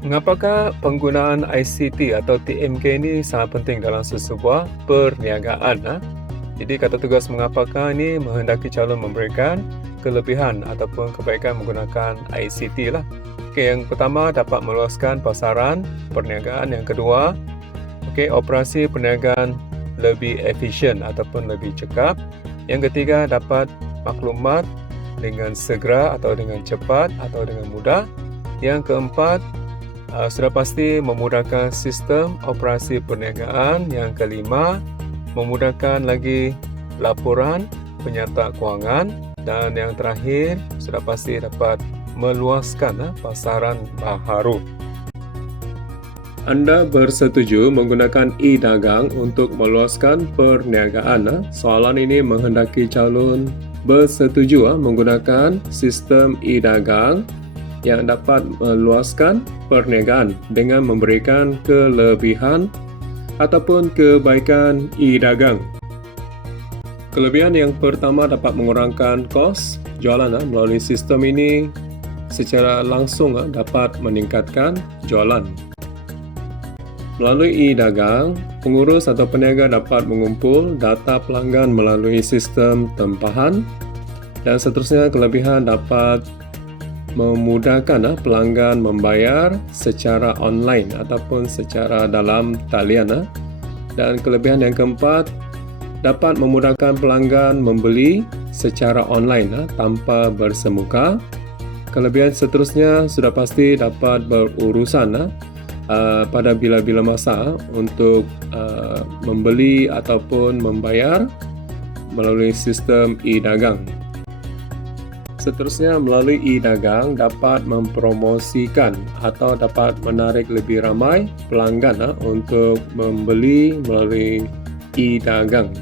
Mengapakah penggunaan ICT atau TMK ini sangat penting dalam sesebuah perniagaan? Jadi kata tugas mengapakah ini menghendaki calon memberikan kelebihan ataupun kebaikan menggunakan ICT lah. Yang pertama dapat meluaskan pasaran perniagaan. Yang kedua, operasi perniagaan lebih efisien ataupun lebih cekap. Yang ketiga, dapat maklumat dengan segera atau dengan cepat atau dengan mudah. Yang keempat, sudah pasti memudahkan sistem operasi perniagaan. Yang kelima, memudahkan lagi laporan penyerta kewangan. Dan yang terakhir, sudah pasti dapat meluaskan pasaran baharu. Anda bersetuju menggunakan e-dagang untuk meluaskan perniagaan? Soalan ini menghendaki calon bersetuju menggunakan sistem e-dagang yang dapat meluaskan perniagaan dengan memberikan kelebihan ataupun kebaikan e-dagang. Kelebihan yang pertama dapat mengurangkan kos jualan. Melalui sistem ini secara langsung dapat meningkatkan jualan. Melalui e-dagang, pengurus atau peniaga dapat mengumpul data pelanggan melalui sistem tempahan, dan seterusnya kelebihan dapat memudahkan pelanggan membayar secara online ataupun secara dalam talian. Dan kelebihan yang keempat, dapat memudahkan pelanggan membeli secara online tanpa bersemuka. Kelebihan seterusnya sudah pasti dapat berurusan pada bila-bila masa untuk membeli ataupun membayar melalui sistem e-dagang. Seterusnya, melalui e-dagang dapat mempromosikan atau dapat menarik lebih ramai pelanggan untuk membeli melalui e-dagang.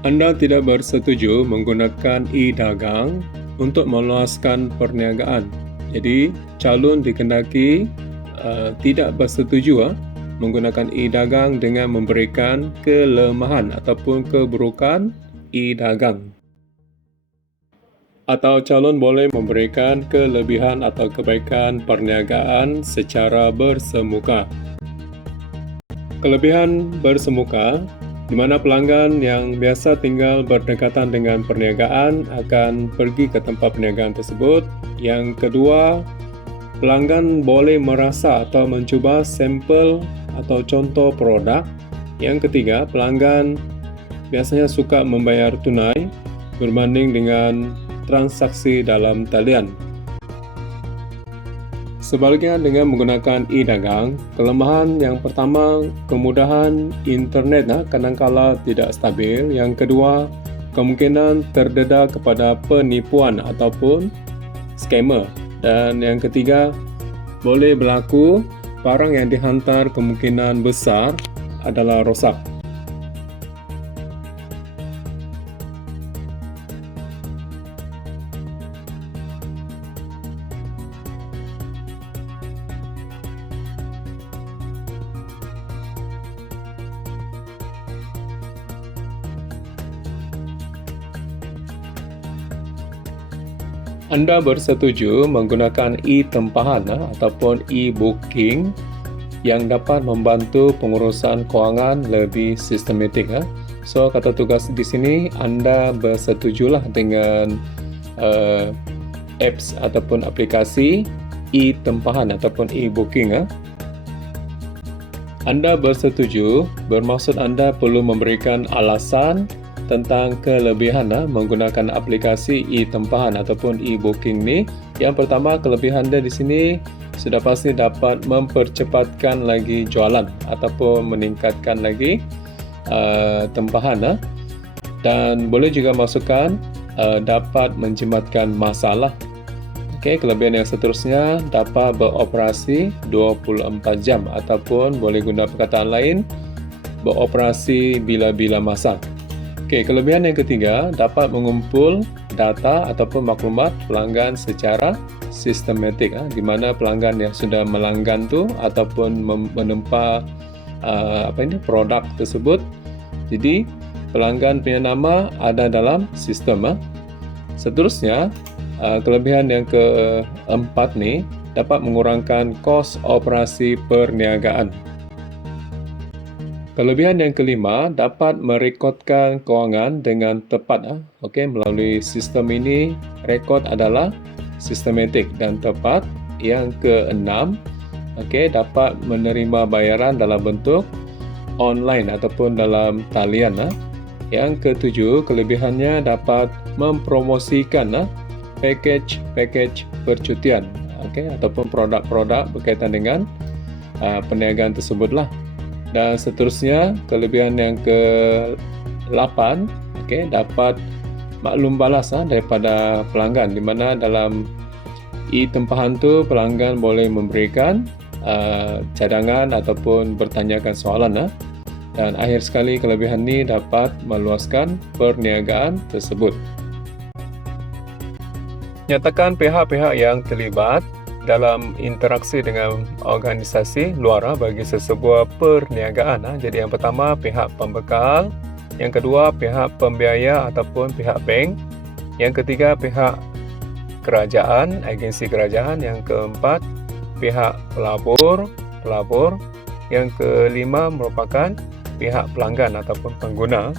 Anda tidak bersetuju menggunakan e-dagang untuk meluaskan perniagaan. Jadi, calon dikehendaki tidak bersetuju menggunakan e-dagang dengan memberikan kelemahan ataupun keburukan e-dagang. Atau calon boleh memberikan kelebihan atau kebaikan perniagaan secara bersemuka. Kelebihan bersemuka, di mana pelanggan yang biasa tinggal berdekatan dengan perniagaan akan pergi ke tempat perniagaan tersebut. Yang kedua, pelanggan boleh merasa atau mencuba sampel atau contoh produk. Yang ketiga, pelanggan biasanya suka membayar tunai berbanding dengan transaksi dalam talian. Sebaliknya, dengan menggunakan e-dagang, kelemahan yang pertama, kemudahan internet kadangkala tidak stabil. Yang kedua, kemungkinan terdedah kepada penipuan ataupun scammer. Dan yang ketiga, boleh berlaku barang yang dihantar kemungkinan besar adalah rosak. Anda bersetuju menggunakan e-tempahan ataupun e-booking yang dapat membantu pengurusan kewangan lebih sistematik. So, kata tugas di sini, Anda bersetujulah dengan apps ataupun aplikasi e-tempahan ataupun e-booking. Anda bersetuju, bermaksud Anda perlu memberikan alasan tentang kelebihan menggunakan aplikasi e-tempahan ataupun e-booking ni. Yang pertama, kelebihan dia di sini sudah pasti dapat mempercepatkan lagi jualan ataupun meningkatkan lagi tempahan, dan boleh juga masukkan dapat menjimatkan masalah. Kelebihan yang seterusnya, dapat beroperasi 24 jam ataupun boleh guna perkataan lain, beroperasi bila-bila masa. Kelebihan yang ketiga, dapat mengumpul data ataupun maklumat pelanggan secara sistematik, di mana pelanggan yang sudah melanggan tu ataupun menempa produk tersebut. Jadi pelanggan punya nama ada dalam sistem. Seterusnya, kelebihan yang keempat ni dapat mengurangkan kos operasi perniagaan. Kelebihan yang kelima dapat merekodkan kewangan dengan tepat. Melalui sistem ini, rekod adalah sistematik dan tepat. Yang keenam, dapat menerima bayaran dalam bentuk online ataupun dalam talian. Yang ketujuh, kelebihannya dapat mempromosikan package percutian ataupun produk-produk berkaitan dengan perniagaan tersebutlah. Dan seterusnya, kelebihan yang ke-8 dapat maklum balas daripada pelanggan, di mana dalam e-tempahan tu pelanggan boleh memberikan cadangan ataupun bertanyakan soalan. Dan akhir sekali, kelebihan ini dapat meluaskan perniagaan tersebut. Nyatakan pihak-pihak yang terlibat dalam interaksi dengan organisasi luar bagi sesebuah perniagaan. Jadi yang pertama, pihak pembekal. Yang kedua, pihak pembiaya ataupun pihak bank. Yang ketiga, pihak kerajaan, agensi kerajaan. Yang keempat, pihak pelabur. Yang kelima merupakan pihak pelanggan ataupun pengguna.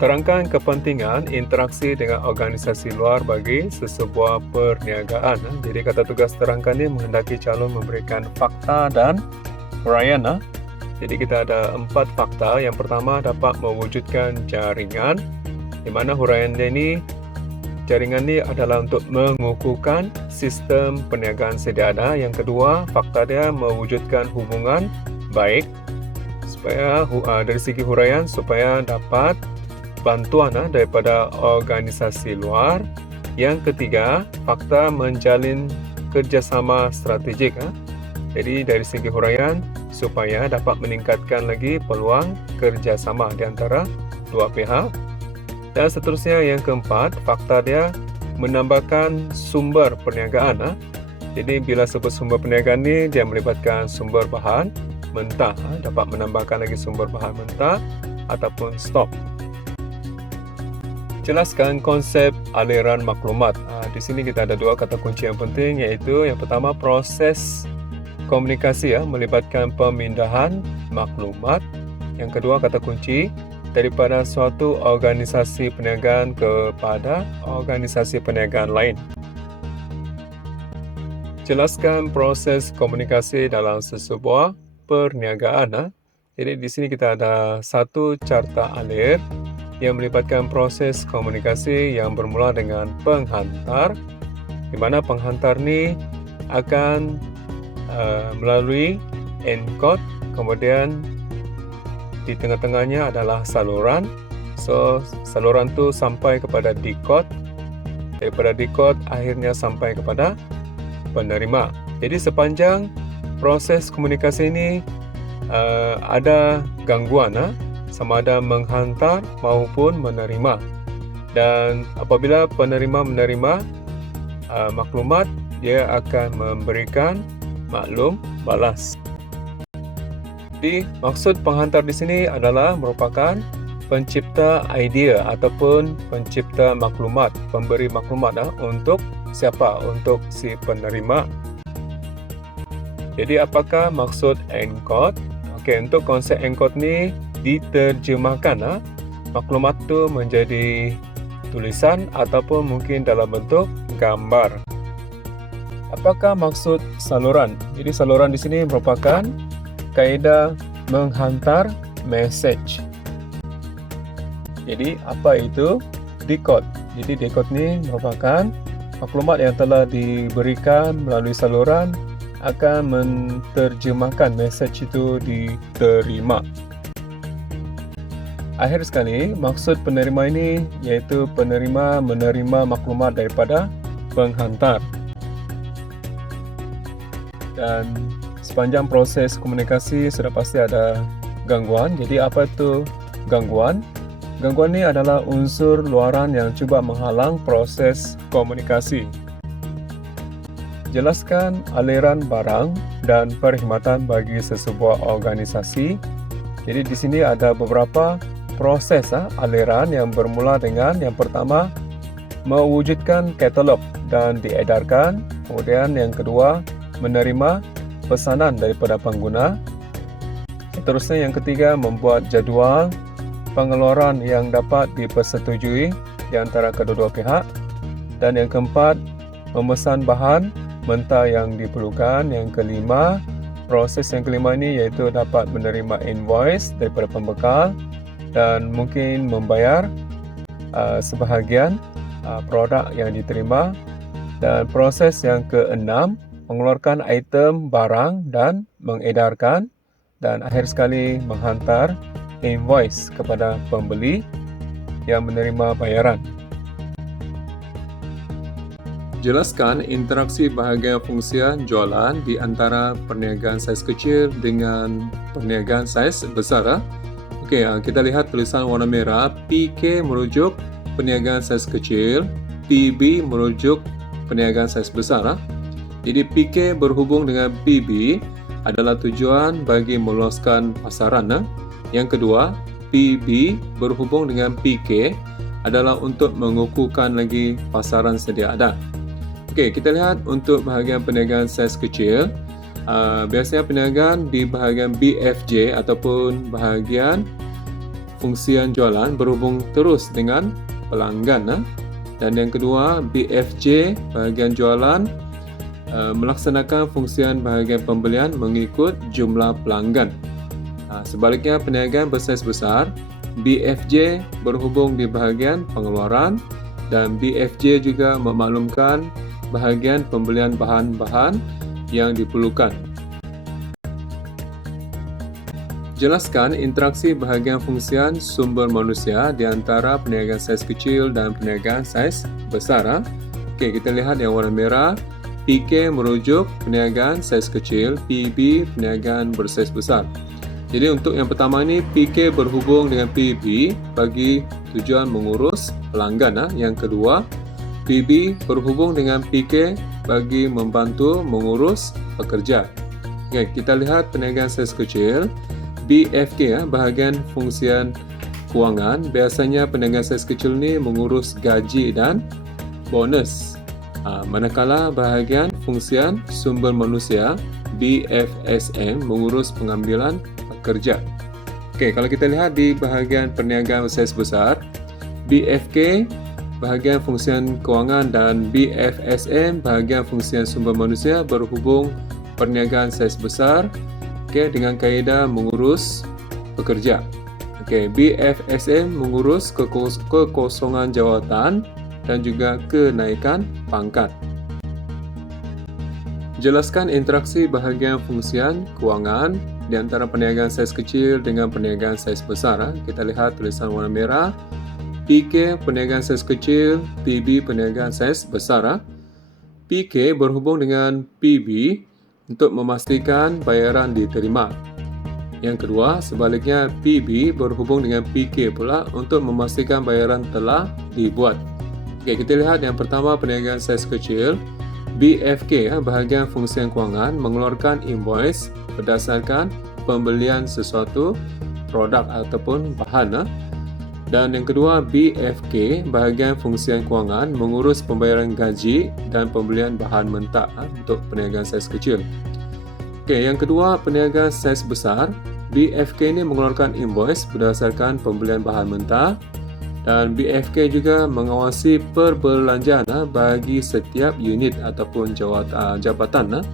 Terangkan kepentingan interaksi dengan organisasi luar bagi sesebuah perniagaan. Jadi kata tugas terangkan ini menghendaki calon memberikan fakta dan huraian. Jadi kita ada 4 fakta. Yang pertama, dapat mewujudkan jaringan, di mana huraian ini, jaringan ini adalah untuk mengukuhkan sistem perniagaan sedia ada. Yang kedua, fakta dia mewujudkan hubungan baik supaya dari segi huraian supaya dapat bantuan daripada organisasi luar. Yang ketiga, fakta menjalin kerjasama strategik. Jadi dari segi huraian supaya dapat meningkatkan lagi peluang kerjasama di antara dua pihak. Dan seterusnya yang keempat, fakta dia menambahkan sumber perniagaan. Jadi bila sebut sumber perniagaan ni, dia melibatkan sumber bahan mentah, dapat menambahkan lagi sumber bahan mentah ataupun stok. Jelaskan konsep aliran maklumat. Di sini kita ada 2 kata kunci yang penting, iaitu yang pertama, proses komunikasi melibatkan pemindahan maklumat. Yang kedua, kata kunci, daripada suatu organisasi perniagaan kepada organisasi perniagaan lain. Jelaskan proses komunikasi dalam sesebuah perniagaan. Jadi di sini kita ada 1 carta alir yang melibatkan proses komunikasi yang bermula dengan penghantar, di mana penghantar ni akan melalui encode, kemudian di tengah-tengahnya adalah saluran. So saluran tu sampai kepada decode, daripada decode akhirnya sampai kepada penerima. Jadi sepanjang proses komunikasi ini ada gangguan, sama ada menghantar maupun menerima. Dan apabila penerima menerima maklumat, dia akan memberikan maklum balas. Jadi maksud penghantar di sini adalah merupakan pencipta idea ataupun pencipta maklumat, pemberi maklumat untuk siapa? Untuk si penerima. Jadi apakah maksud encode? Untuk konsep encode ni diterjemahkan maklumat tu menjadi tulisan ataupun mungkin dalam bentuk gambar. Apakah maksud saluran? Jadi saluran di sini merupakan kaedah menghantar message. Jadi apa itu decode? Jadi decode ni merupakan maklumat yang telah diberikan melalui saluran akan menterjemahkan message itu diterima. Akhir sekali, maksud penerima ini iaitu penerima menerima maklumat daripada penghantar. Dan sepanjang proses komunikasi sudah pasti ada gangguan. Jadi apa itu gangguan? Gangguan ini adalah unsur luaran yang cuba menghalang proses komunikasi. Jelaskan aliran barang dan perkhidmatan bagi sesebuah organisasi. Jadi di sini ada beberapa proses aliran yang bermula dengan yang pertama, mewujudkan katalog dan diedarkan. Kemudian yang kedua, menerima pesanan daripada pengguna. Seterusnya yang ketiga, membuat jadual pengeluaran yang dapat dipersetujui di antara kedua-dua pihak. Dan yang keempat, memesan bahan mentah yang diperlukan. Yang kelima, proses yang kelima ini iaitu dapat menerima invoice daripada pembekal dan mungkin membayar sebahagian produk yang diterima. Dan proses yang keenam, mengeluarkan item barang dan mengedarkan. Dan akhir sekali, menghantar invoice kepada pembeli yang menerima bayaran. Jelaskan interaksi bahagian fungsian jualan di antara perniagaan saiz kecil dengan perniagaan saiz besar. Okey, kita lihat tulisan warna merah. PK merujuk perniagaan saiz kecil, PB merujuk perniagaan saiz besar. Jadi PK berhubung dengan PB adalah tujuan bagi meluaskan pasaran. Yang kedua, PB berhubung dengan PK adalah untuk mengukuhkan lagi pasaran sedia ada. Okey, kita lihat untuk bahagian perniagaan saiz kecil. Biasanya perniagaan di bahagian BFJ ataupun bahagian fungsian jualan berhubung terus dengan pelanggan. Dan yang kedua, BFJ bahagian jualan melaksanakan fungsian bahagian pembelian mengikut jumlah pelanggan. Sebaliknya, perniagaan bersaiz besar, BFJ berhubung di bahagian pengeluaran dan BFJ juga memaklumkan bahagian pembelian bahan-bahan yang diperlukan. Jelaskan interaksi bahagian fungsian sumber manusia di antara perniagaan saiz kecil dan perniagaan saiz besar. Okey, kita lihat yang warna merah. PK merujuk perniagaan saiz kecil, PB perniagaan bersaiz besar. Jadi untuk yang pertama ini, PK berhubung dengan PB bagi tujuan mengurus pelanggan. Yang kedua, PB berhubung dengan PK bagi membantu mengurus pekerja. Okay, kita lihat perniagaan saiz kecil, BFK, bahagian fungsian kewangan. Biasanya perniagaan saiz kecil ni mengurus gaji dan bonus. Manakala bahagian fungsian sumber manusia, BFSM, mengurus pengambilan pekerja. Okay, kalau kita lihat di bahagian perniagaan saiz besar, BFK bahagian fungsian kewangan dan BFSM bahagian fungsian sumber manusia berhubung perniagaan saiz besar dengan kaedah mengurus pekerja. BFSM mengurus kekosongan jawatan dan juga kenaikan pangkat. Jelaskan interaksi bahagian fungsian kewangan di antara perniagaan saiz kecil dengan perniagaan saiz besar. Kita lihat tulisan warna merah. PK perniagaan saiz kecil, PB perniagaan saiz besar. PK berhubung dengan PB untuk memastikan bayaran diterima. Yang kedua, sebaliknya PB berhubung dengan PK pula untuk memastikan bayaran telah dibuat. Okey, kita lihat yang pertama perniagaan saiz kecil. BFK bahagian fungsian kewangan mengeluarkan invoice berdasarkan pembelian sesuatu produk ataupun bahan. Dan yang kedua, BFK bahagian fungsian kewangan mengurus pembayaran gaji dan pembelian bahan mentah untuk perniagaan saiz kecil. Okey, yang kedua, perniagaan saiz besar. BFK ini mengeluarkan invoice berdasarkan pembelian bahan mentah dan BFK juga mengawasi perbelanjaan bagi setiap unit ataupun jabatan.